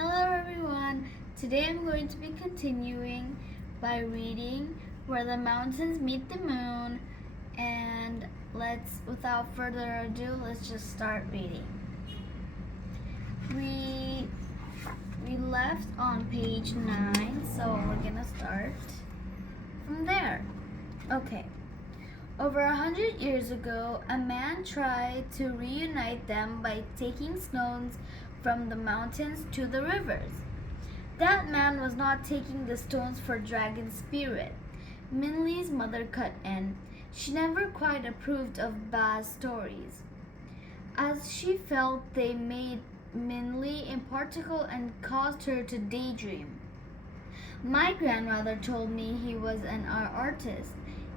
Hello everyone! Today I'm going to be continuing by reading Where the Mountains Meet the Moon, and without further ado, let's just start reading. We left on page 9, so we're gonna start from there. Okay. Over 100 years ago, a man tried to reunite them by taking stones from the mountains to the rivers. That man was not taking the stones for Dragon Spirit. Minley's mother cut in. She never quite approved of Ba's stories, as she felt they made Minley impractical and caused her to daydream. My grandmother told me he was an artist.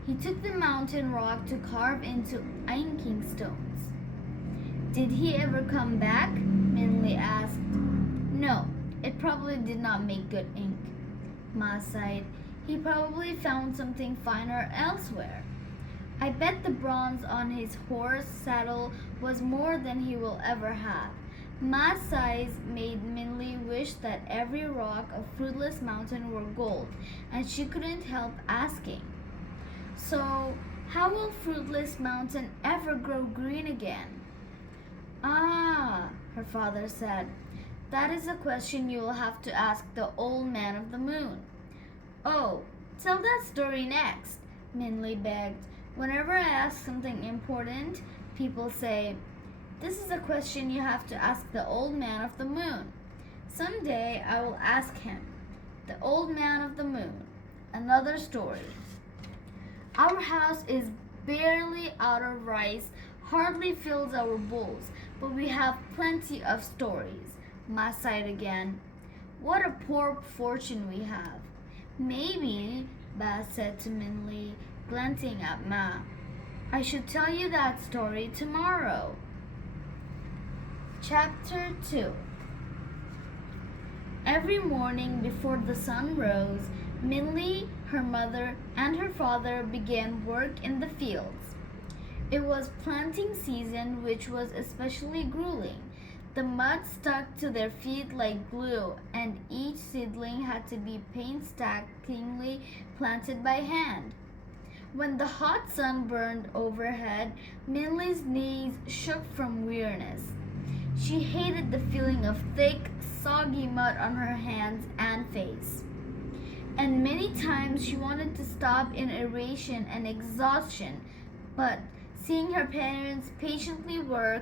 He took the mountain rock to carve into inking stones. Did he ever come back? Minley asked. No, it probably did not make good ink. Ma sighed. He probably found something finer elsewhere. I bet the bronze on his horse saddle was more than he will ever have. Ma's sighs made Minley wish that every rock of Fruitless Mountain were gold, and she couldn't help asking. So, how will Fruitless Mountain ever grow green again? Ah, her father said. That is a question you will have to ask the old man of the moon. Oh, tell that story next, Minley begged. Whenever I ask something important, people say, this is a question you have to ask the old man of the moon. Someday I will ask him. The old man of the moon. Another story. Our house is barely out of rice, hardly fills our bowls, but we have plenty of stories. Ma sighed again. What a poor fortune we have. Maybe, Ba said to Minley, glancing at Ma, I should tell you that story tomorrow. Chapter 2. Every morning before the sun rose, Minley, her mother, and her father began work in the fields. It was planting season, which was especially grueling. The mud stuck to their feet like glue, and each seedling had to be painstakingly planted by hand. When the hot sun burned overhead, Minley's knees shook from weariness. She hated the feeling of thick, soggy mud on her hands and face. And many times she wanted to stop in irritation and exhaustion, but seeing her parents patiently work,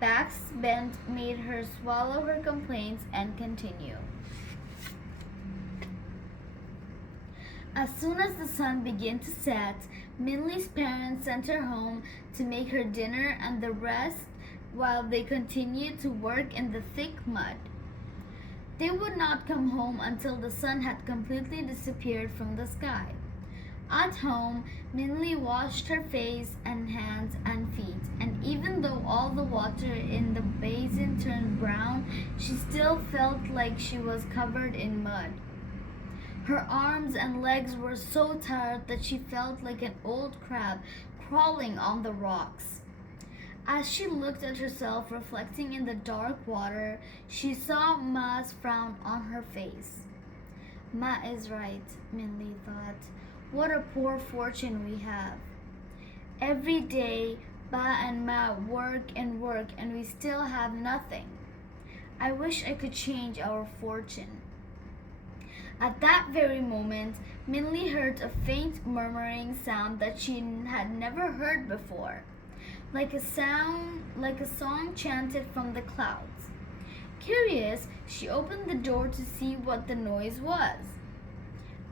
backs bent, made her swallow her complaints and continue. As soon as the sun began to set, Minley's parents sent her home to make her dinner and the rest while they continued to work in the thick mud. They would not come home until the sun had completely disappeared from the sky. At home, Minley washed her face and hands and feet, and even though all the water in the basin turned brown, she still felt like she was covered in mud. Her arms and legs were so tired that she felt like an old crab crawling on the rocks. As she looked at herself reflecting in the dark water, she saw Ma's frown on her face. Ma is right, Minley thought. What a poor fortune we have. Every day, Ba and Ma work, and we still have nothing. I wish I could change our fortune. At that very moment, Minley heard a faint murmuring sound that she had never heard before. Like a song chanted from the clouds. Curious, she opened the door to see what the noise was.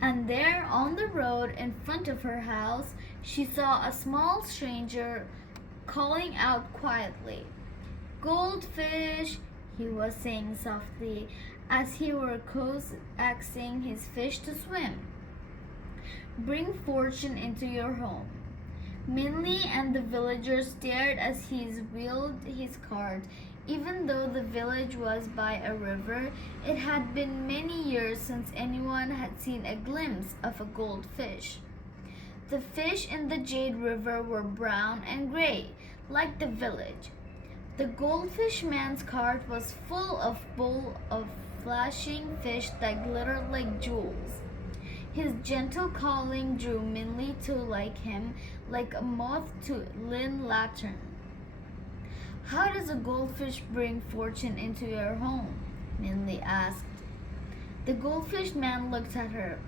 And there on the road in front of her house, she saw a small stranger calling out quietly. Goldfish, he was saying softly, as he were coaxing his fish to swim. Bring fortune into your home. Minley and the villagers stared as he wheeled his cart. Even though the village was by a river, it had been many years since anyone had seen a glimpse of a goldfish. The fish in the Jade River were brown and gray, like the village. The goldfish man's cart was full of bowl of flashing fish that glittered like jewels. His gentle calling drew Minley to like him like a moth to lit lantern. How does a goldfish bring fortune into your home? Minley asked. The goldfish man looked at her.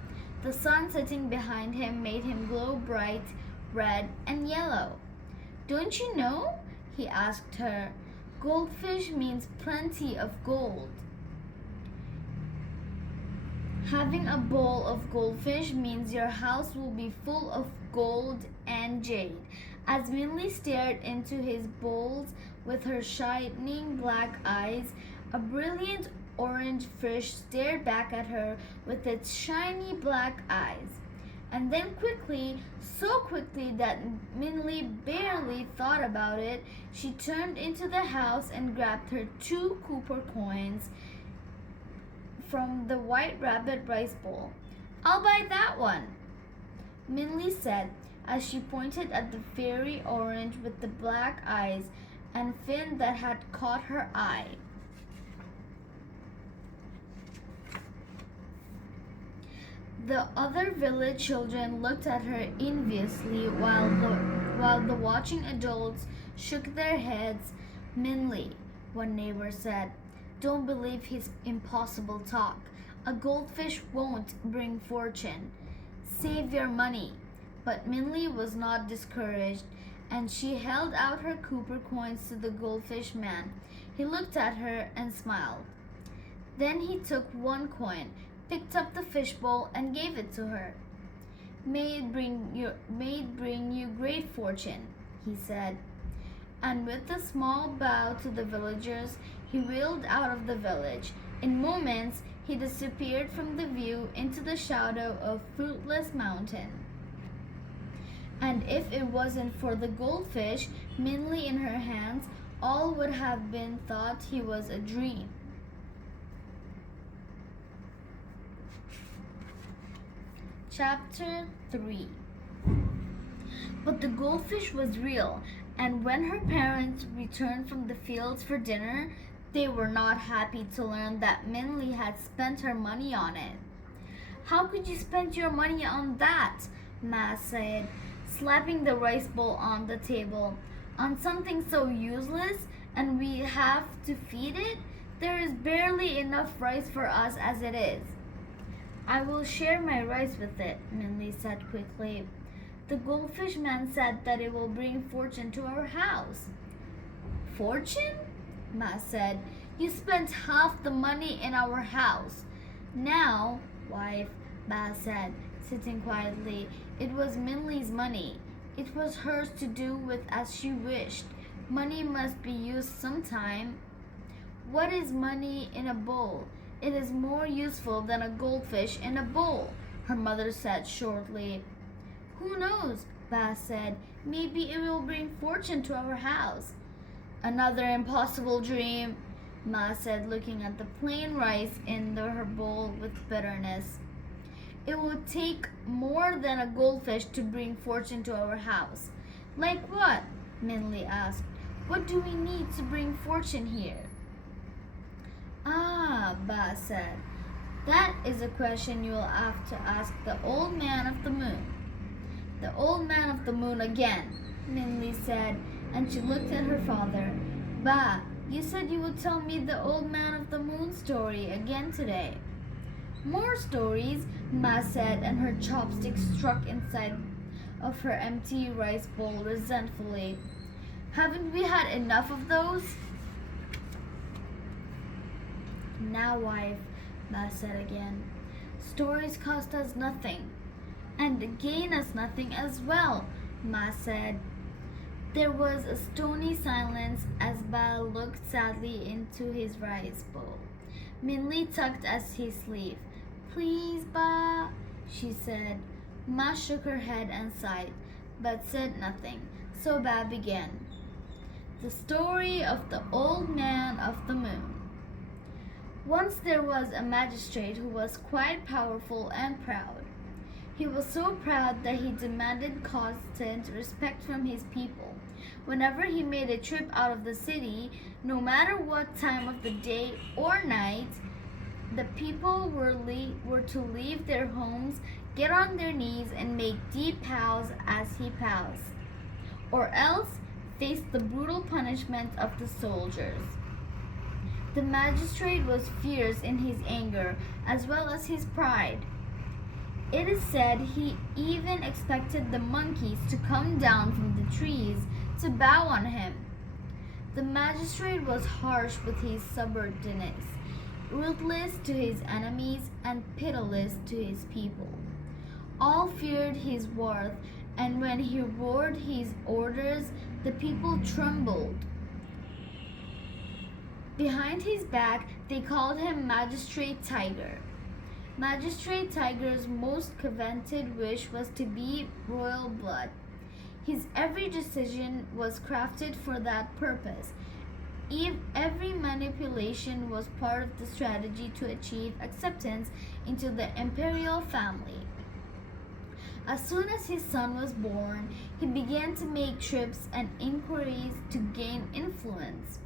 The sun setting behind him made him glow bright red and yellow. Don't you know? He asked her. Goldfish means plenty of gold. Having a bowl of goldfish means your house will be full of gold and jade. As Minley stared into his bowls with her shining black eyes, a brilliant orange fish stared back at her with its shiny black eyes. And then quickly, so quickly that Minley barely thought about it, she turned into the house and grabbed her 2 copper coins from the white rabbit rice bowl. I'll buy that one, Minley said as she pointed at the fairy orange with the black eyes and fin that had caught her eye. The other village children looked at her enviously while the watching adults shook their heads. Minley, one neighbor said, don't believe his impossible talk. A goldfish won't bring fortune. Save your money. But Minley was not discouraged, and she held out her copper coins to the goldfish man. He looked at her and smiled. Then he took 1 coin, picked up the fishbowl, and gave it to her. May it bring you great fortune, he said. And with a small bow to the villagers, he wheeled out of the village. In moments, he disappeared from the view into the shadow of Fruitless Mountain. And if it wasn't for the goldfish, Minley in her hands, all would have been thought he was a dream. Chapter 3. But the goldfish was real, and when her parents returned from the fields for dinner, they were not happy to learn that Minley had spent her money on it. How could you spend your money on that? Ma said, slapping the rice bowl on the table. On something so useless, and we have to feed it? There is barely enough rice for us as it is. I will share my rice with it, Minley said quickly. The goldfish man said that it will bring fortune to our house. Fortune? Ma said. You spent half the money in our house. Now, wife, Ba said, sitting quietly, it was Minley's money. It was hers to do with as she wished. Money must be used sometime. What is money in a bowl? It is more useful than a goldfish in a bowl, her mother said shortly. Who knows, Ba said. Maybe it will bring fortune to our house. Another impossible dream, Ma said, looking at the plain rice in her bowl with bitterness. It would take more than a goldfish to bring fortune to our house. Like what? Minley asked. What do we need to bring fortune here? Ah, Ba said. That is a question you will have to ask the old man of the moon. The old man of the moon again, Minley said, and she looked at her father. Ba, you said you would tell me the old man of the moon story again today. More stories, Ma said, and her chopsticks struck inside of her empty rice bowl resentfully. Haven't we had enough of those? Now, wife, Ma said again. Stories cost us nothing, and gain us nothing as well, Ma said. There was a stony silence as Ba looked sadly into his rice bowl. Minley tugged at his sleeve. Please, Ba, she said. Ma shook her head and sighed, but said nothing. So Ba began. The story of the old man of the moon. Once there was a magistrate who was quite powerful and proud. He was so proud that he demanded constant respect from his people. Whenever he made a trip out of the city, no matter what time of the day or night, the people were to leave their homes, get on their knees, and make deep bows as he passed, or else face the brutal punishment of the soldiers. The magistrate was fierce in his anger as well as his pride. It is said he even expected the monkeys to come down from the trees to bow on him. The magistrate was harsh with his subordinates, ruthless to his enemies, and pitiless to his people. All feared his wrath, and when he roared his orders, the people trembled. Behind his back, they called him Magistrate Tiger. Magistrate Tiger's most coveted wish was to be royal blood. His every decision was crafted for that purpose. Every manipulation was part of the strategy to achieve acceptance into the imperial family. As soon as his son was born, he began to make trips and inquiries to gain influence,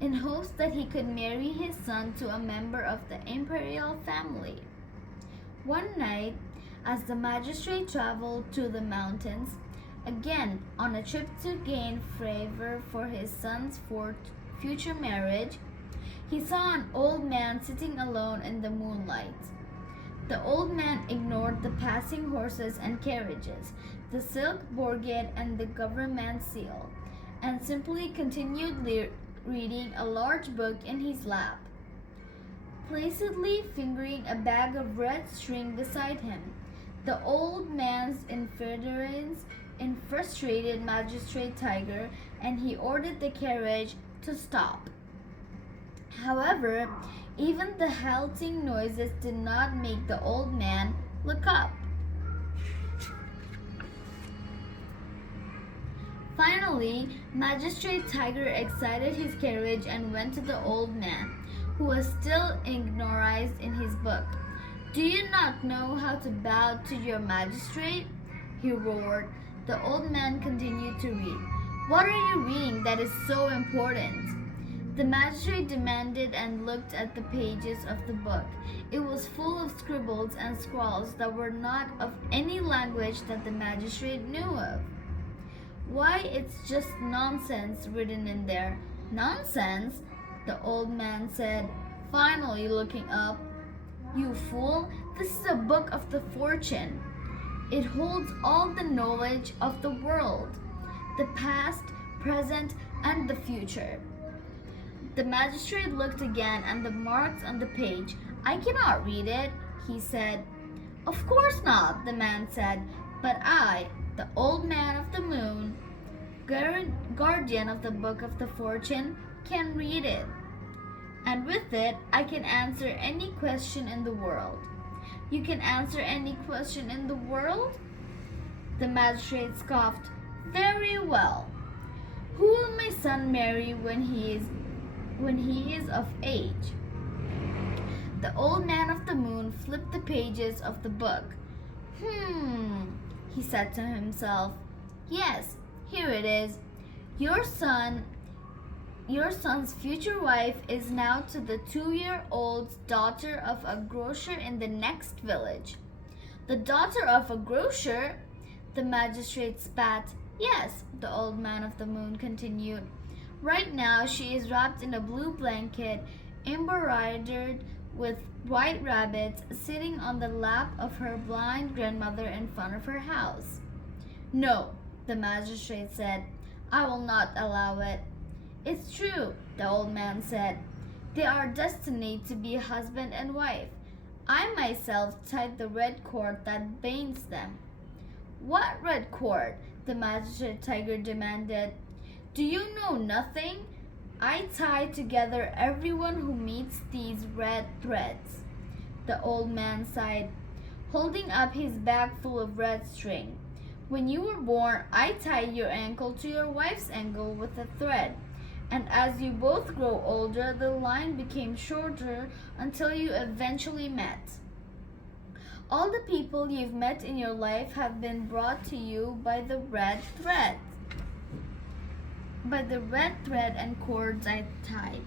in hopes that he could marry his son to a member of the imperial family. One night, as the magistrate traveled to the mountains, again on a trip to gain favor for his son's future marriage, he saw an old man sitting alone in the moonlight. The old man ignored the passing horses and carriages, the silk borget and the government seal, and simply continued reading a large book in his lap, placidly fingering a bag of red string beside him. The old man's interference frustrated Magistrate Tiger, and he ordered the carriage to stop. However, even the halting noises did not make the old man look up. Finally, Magistrate Tiger excited his carriage and went to the old man, who was still engrossed in his book. "Do you not know how to bow to your magistrate?" he roared. The old man continued to read. "What are you reading that is so important?" The magistrate demanded and looked at the pages of the book. It was full of scribbles and scrawls that were not of any language that the magistrate knew of. "Why, it's just nonsense written in there." "Nonsense?" the old man said, finally looking up. "You fool, this is a book of the fortune. It holds all the knowledge of the world, the past, present, and the future." The magistrate looked again at the marks on the page. "I cannot read it," he said. "Of course not," the man said, "but I, the old man of the moon, guardian of the book of the fortune, can read it. And with it, I can answer any question in the world." "You can answer any question in the world?" The magistrate scoffed. "Very well. Who will my son marry when he is of age?" The old man of the moon flipped the pages of the book. He said to himself. "Yes, here it is. Your son's future wife is now to the 2-year-old daughter of a grocer in the next village." "The daughter of a grocer?" the magistrate spat. "Yes," the old man of the moon continued. "Right now she is wrapped in a blue blanket, embroidered with white rabbits, sitting on the lap of her blind grandmother in front of her house." "No," the magistrate said. "I will not allow it." "It's true," the old man said. "They are destined to be husband and wife. I myself tied the red cord that binds them." "What red cord?" the magistrate Tiger demanded. "Do you know nothing? I tie together everyone who meets these red threads." The old man sighed, holding up his bag full of red string. "When you were born, I tied your ankle to your wife's ankle with a thread. And as you both grow older, the line became shorter until you eventually met. All the people you've met in your life have been brought to you by the red thread." by the red thread and cords I tied.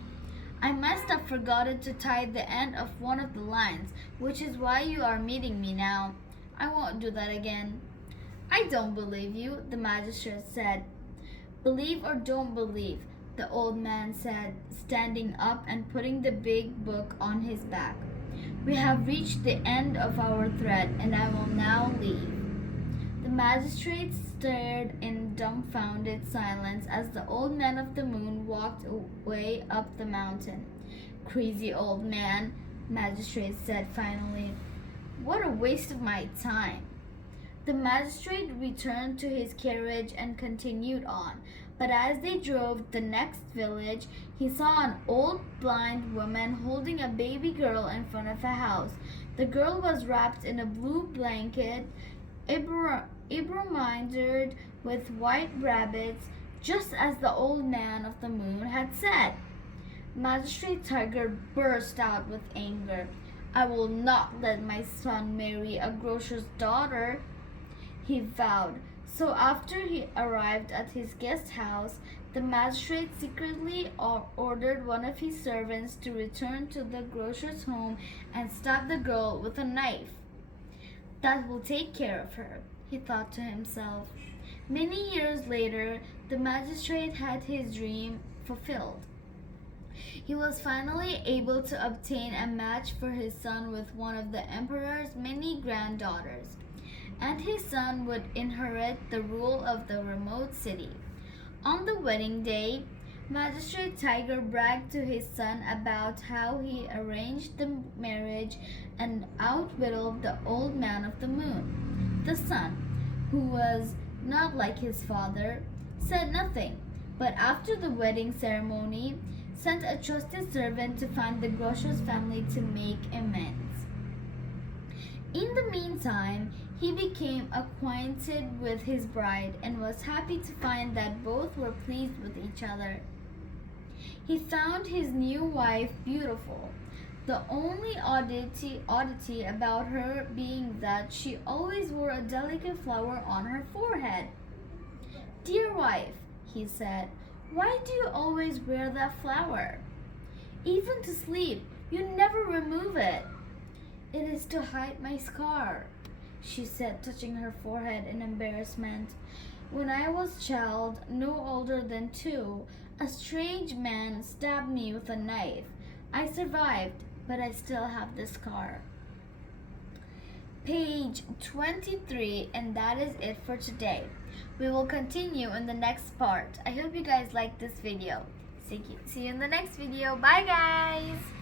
I must have forgotten to tie the end of one of the lines, which is why you are meeting me now. I won't do that again." "I don't believe you," the magistrate said. "Believe or don't believe," the old man said, standing up and putting the big book on his back. "We have reached the end of our thread, and I will now leave." The magistrate stared in dumbfounded silence as the old man of the moon walked away up the mountain. "Crazy old man," magistrate said finally. "What a waste of my time." The magistrate returned to his carriage and continued on, but as they drove the next village, he saw an old blind woman holding a baby girl in front of a house. The girl was wrapped in a blue blanket, embroidered with white rabbits, just as the old man of the moon had said. Magistrate Tiger burst out with anger. "I will not let my son marry a grocer's daughter," he vowed. So after he arrived at his guest house, the magistrate secretly ordered one of his servants to return to the grocer's home and stab the girl with a knife. "That will take care of her," he thought to himself. Many years later, the magistrate had his dream fulfilled. He was finally able to obtain a match for his son with one of the emperor's many granddaughters, and his son would inherit the rule of the remote city. On the wedding day, Magistrate Tiger bragged to his son about how he arranged the marriage and outwitted the old man of the moon. The son, who was not like his father, said nothing, but after the wedding ceremony, sent a trusted servant to find the grocer's family to make amends. In the meantime, he became acquainted with his bride and was happy to find that both were pleased with each other. He found his new wife beautiful, the only oddity about her being that she always wore a delicate flower on her forehead. "Dear wife," he said, "why do you always wear that flower? Even to sleep, you never remove it." "It is to hide my scar," she said, touching her forehead in embarrassment. "When I was a child, no older than 2, a strange man stabbed me with a knife. I survived, but I still have the scar." Page 23, and that is it for today. We will continue in the next part. I hope you guys liked this video. See you in the next video. Bye guys!